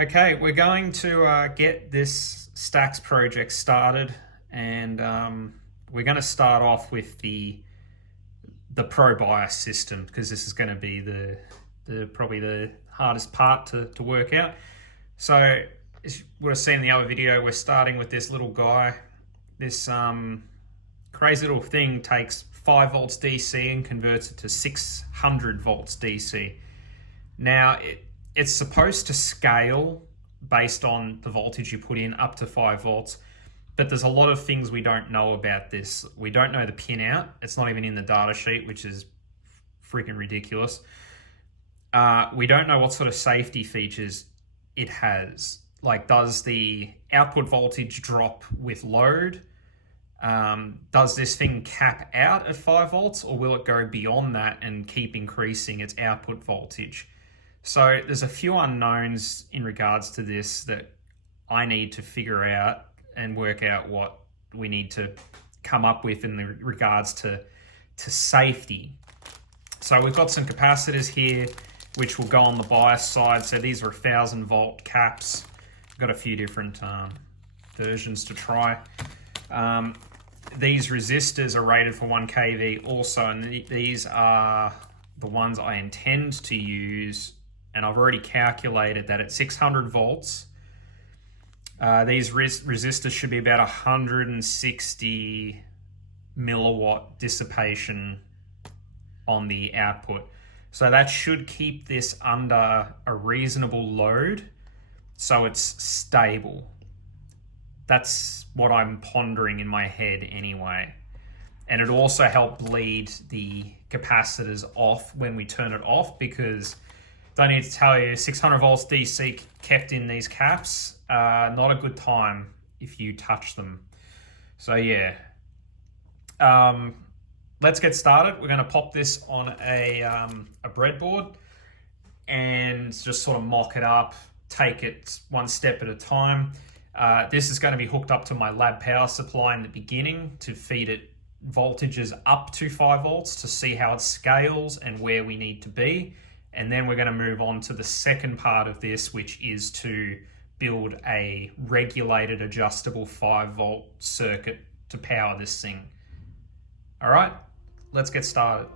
Okay, we're going to get this STAX project started, and we're going to start off with the Pro BIOS system because this is going to be the probably the hardest part to work out. So, as you would have seen in the other video, we're starting with this little guy. This crazy little thing takes 5 volts DC and converts it to 600 volts DC. Now, it's supposed to scale based on the voltage you put in up to 5 volts, but there's a lot of things we don't know about this. We don't know the pin out. It's not even in the data sheet, which is freaking ridiculous. We don't know what sort of safety features it has. Like, does the output voltage drop with load? Does this thing cap out at 5 volts, or will it go beyond that and keep increasing its output voltage? So there's a few unknowns in regards to this that I need to figure out and work out what we need to come up with in regards to safety. So we've got some capacitors here which will go on the bias side. So these are 1000 volt caps. I've got a few different versions to try. These resistors are rated for 1 kV also, and these are the ones I intend to use, and I've already calculated that at 600 volts, these resistors should be about 160 milliwatt dissipation on the output. So that should keep this under a reasonable load so it's stable. That's what I'm pondering in my head anyway. And it also helped bleed the capacitors off when we turn it off, because don't need to tell you, 600 volts DC kept in these caps, not a good time if you touch them. So yeah, let's get started. We're going to pop this on a breadboard and just sort of mock it up, take it one step at a time. This is going to be hooked up to my lab power supply in the beginning to feed it voltages up to 5 volts to see how it scales and where we need to be. And then we're going to move on to the second part of this, which is to build a regulated adjustable 5 volt circuit to power this thing. All right, let's get started.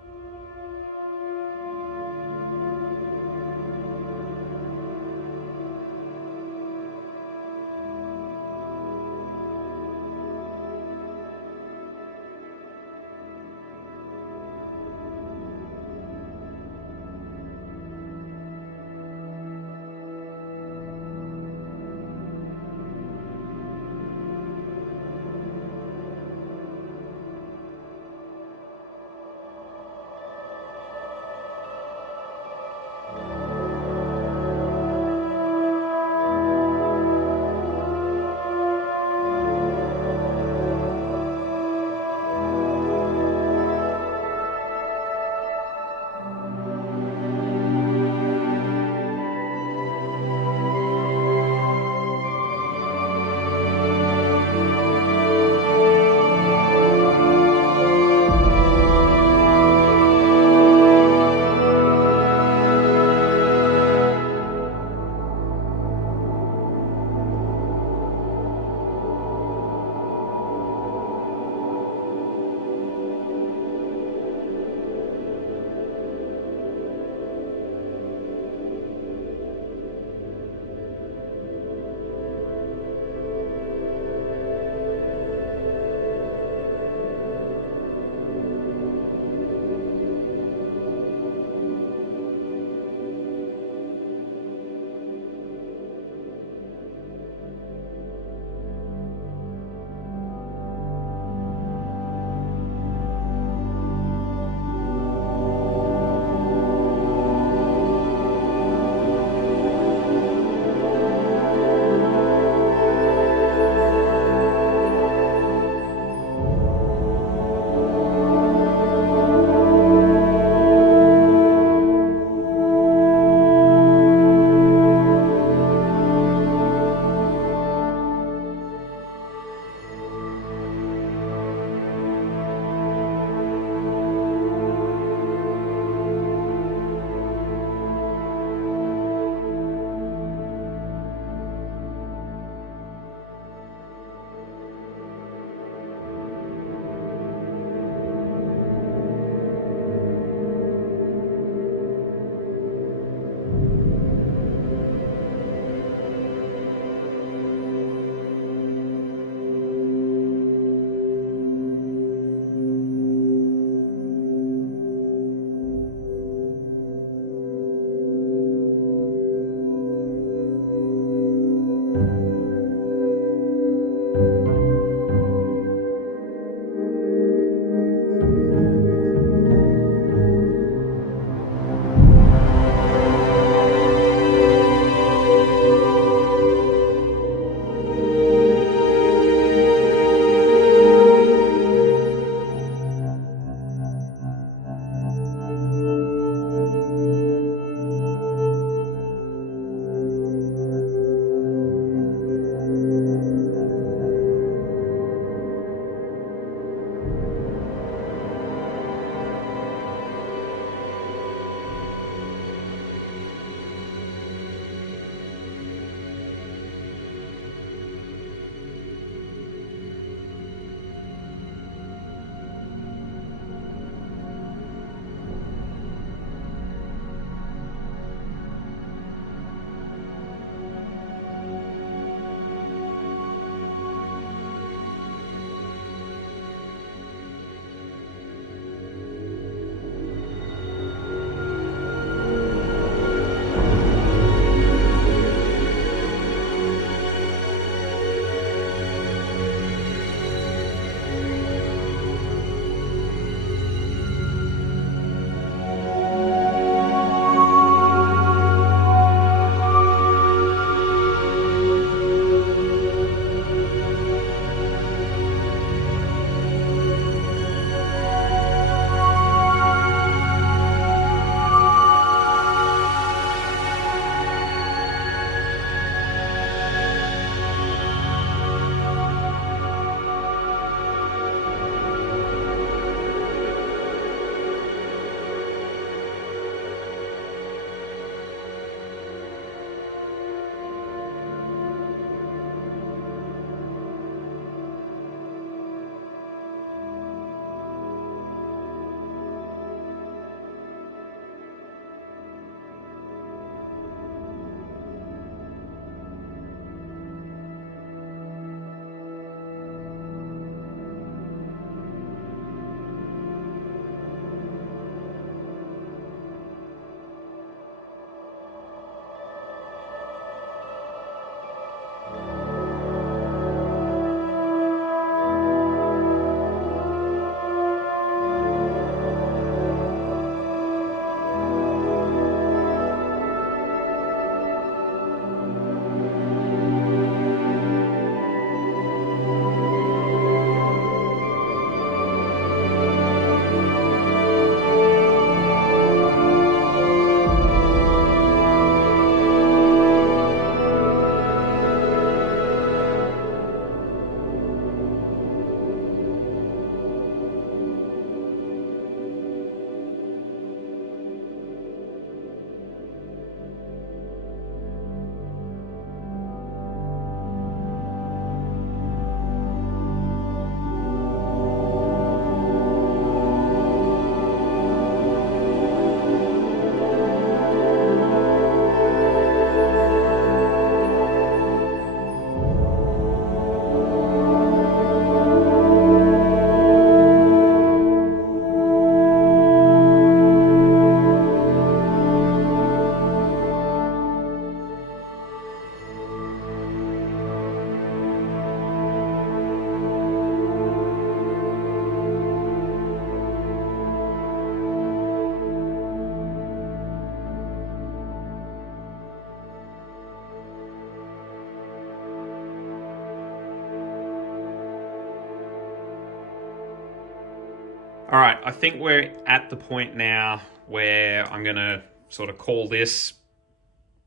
All right, I think we're at the point now where I'm going to sort of call this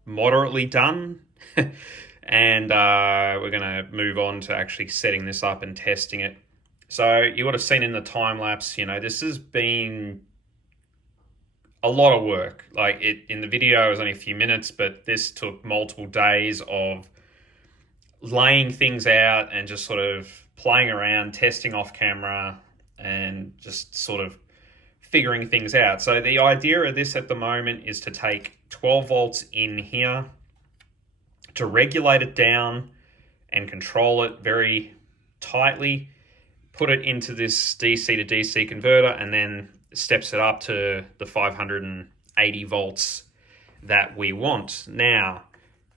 moderately done. And we're going to move on to actually setting this up and testing it. So you would have seen in the time lapse, this has been a lot of work. Like in the video, it was only a few minutes, but this took multiple days of laying things out and just sort of playing around, testing off camera, and just sort of figuring things out. So the idea of this at the moment is to take 12 volts in here, to regulate it down and control it very tightly, put it into this DC to DC converter, and then steps it up to the 580 volts that we want. Now,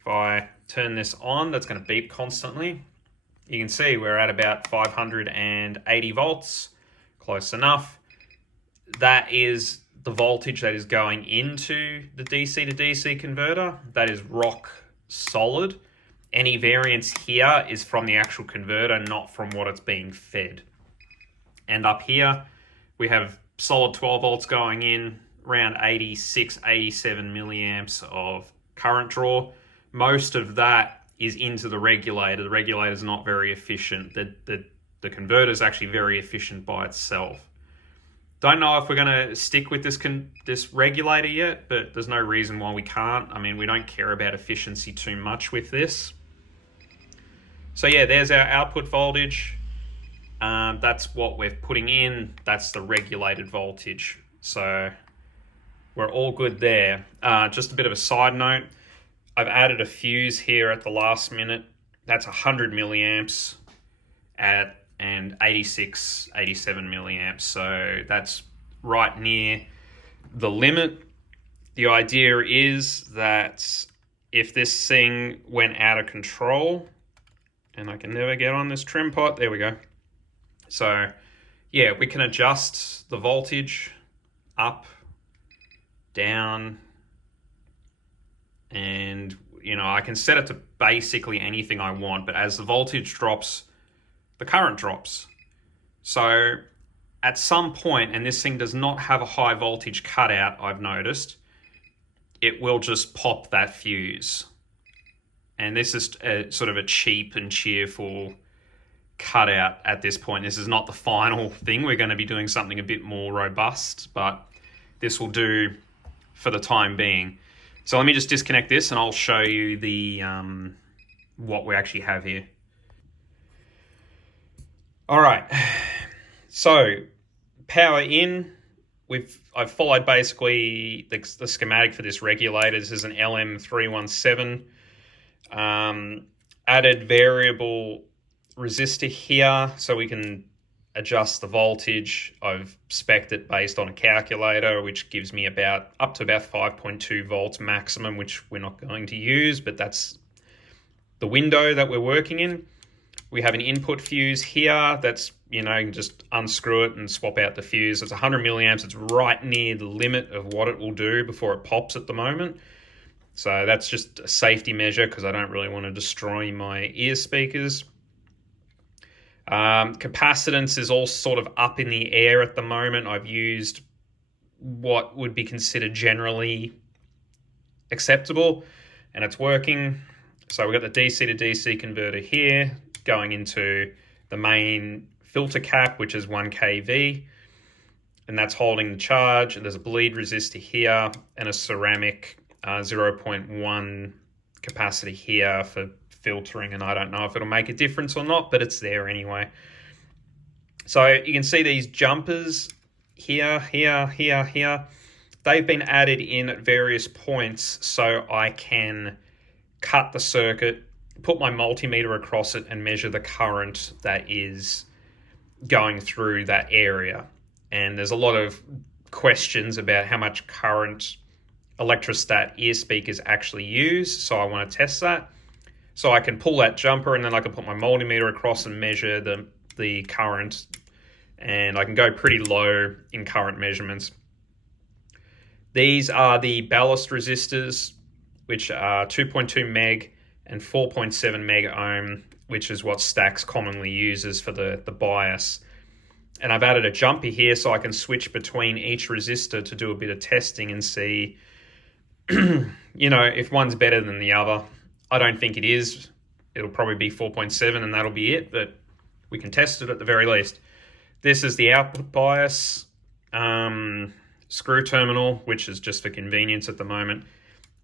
If I turn this on, that's going to beep constantly. You can see we're at about 580 volts, close enough. That is the voltage that is going into the DC to DC converter. That is rock solid. Any variance here is from the actual converter, not from what it's being fed. And up here, we have solid 12 volts going in, around 86, 87 milliamps of current draw. Most of that is into the regulator. The regulator is not very efficient. The converter is actually very efficient by itself. Don't know if we're going to stick with this regulator yet, but there's no reason why we can't. I mean, we don't care about efficiency too much with this. So yeah, there's our output voltage. That's what we're putting in. That's the regulated voltage. So we're all good there. Just a bit of a side note. I've added a fuse here at the last minute. That's 100 milliamps and 86, 87 milliamps. So that's right near the limit. The idea is that if this thing went out of control, and I can never get on this trim pot, there we go. So yeah, we can adjust the voltage up, down, and I can set it to basically anything I want, but as the voltage drops, the current drops. So at some point, and this thing does not have a high voltage cutout, I've noticed, it will just pop that fuse. And this is sort of a cheap and cheerful cutout at this point. This is not the final thing. We're going to be doing something a bit more robust, but this will do for the time being. So let me just disconnect this and I'll show you the what we actually have here. All right, so power in. I've followed basically the schematic for this regulator. This is an LM317. Added variable resistor here so we can adjust the voltage. I've spec'd it based on a calculator, which gives me up to about 5.2 volts maximum, which we're not going to use, but that's the window that we're working in. We have an input fuse here that's, you can just unscrew it and swap out the fuse. It's 100 milliamps. It's right near the limit of what it will do before it pops at the moment. So that's just a safety measure because I don't really want to destroy my ear speakers. Capacitance is all sort of up in the air at the moment. I've used what would be considered generally acceptable, and it's working. So we've got the DC to DC converter here going into the main filter cap, which is 1 kV, and that's holding the charge. And there's a bleed resistor here and a ceramic 0.1 capacity here for filtering, and I don't know if it'll make a difference or not, but it's there anyway. So you can see these jumpers here, here. They've been added in at various points so I can cut the circuit, put my multimeter across it, and measure the current that is going through that area. And there's a lot of questions about how much current Electrostatic ear speakers actually use, so I want to test that. So I can pull that jumper and then I can put my multimeter across and measure the current, and I can go pretty low in current measurements. These are the ballast resistors, which are 2.2 meg and 4.7 meg ohm, which is what STAX commonly uses for the bias. And I've added a jumper here so I can switch between each resistor to do a bit of testing and see if one's better than the other. I don't think it is. It'll probably be 4.7 and that'll be it, but we can test it at the very least. This is the output bias screw terminal, which is just for convenience at the moment,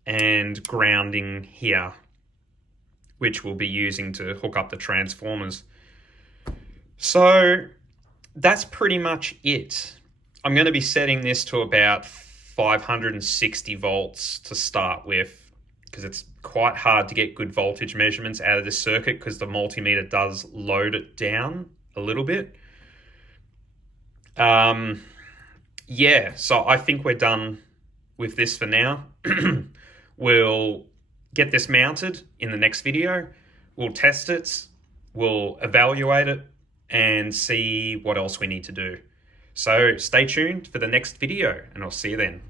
and grounding here, which we'll be using to hook up the transformers. So that's pretty much it. I'm going to be setting this to about 560 volts to start with, because it's quite hard to get good voltage measurements out of this circuit because the multimeter does load it down a little bit. Yeah, so I think we're done with this for now. We'll get this mounted in the next video. We'll test it, we'll evaluate it, and see what else we need to do. So stay tuned for the next video, and I'll see you then.